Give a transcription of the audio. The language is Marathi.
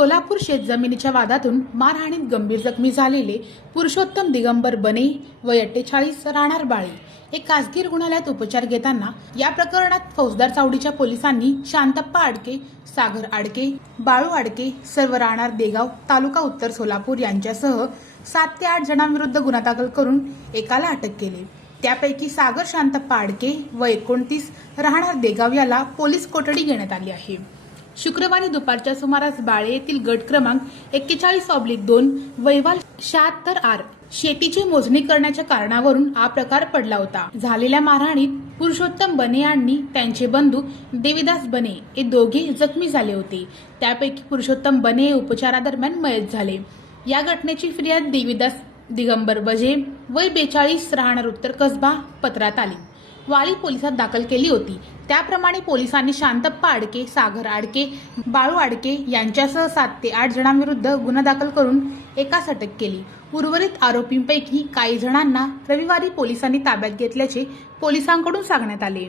सोलापूर शेतजमिनीच्या वादातून मारहाणीत गंभीर जखमी झालेले पुरुषोत्तम दिगंबर बने वय 48 राहणार बाळी एक खासगी रुग्णालयात उपचार घेताना या प्रकरणात फौजदार चावडीच्या पोलिसांनी शांतप्पा आडके, सागर आडके, बाळू आडके सर्व राहणार देगाव तालुका उत्तर सोलापूर यांच्यासह 7 ते 8 जणांविरुद्ध गुन्हा दाखल करून एकाला अटक केली। त्यापैकी सागर शांतप्पा आडके वय 29 राहणार देगाव याला पोलीस कोठडी घेण्यात आली आहे। शुक्रवारी दुपारच्या सुमारास बाळे येथील गट क्रमांक 41/2 वैवाल 76 आर शेतीची मोजणी करण्याच्या कारणावरून हा प्रकार पडला होता। झालेल्या मारहाणीत पुरुषोत्तम बने आणि त्यांचे बंधू देविदास बने हे दोघे जखमी झाले होते। त्यापैकी पुरुषोत्तम बने हे उपचारादरम्यान मयत झाले। या घटनेची फिर्याद देविदास दिगंबर बजे वय 42 राहणार उत्तर कसबा पत्रात आली वाली पोलिसात दाखल केली होती। त्याप्रमाणे पोलिसांनी शांतप्पा आडके, सागर आडके, बाळू आडके यांच्यासह 7 ते 8 जणांविरुद्ध गुन्हा दाखल करून एकास अटक केली। उर्वरित आरोपींपैकी काही जणांना रविवारी पोलिसांनी ताब्यात घेतल्याचे पोलिसांकडून सांगण्यात आले।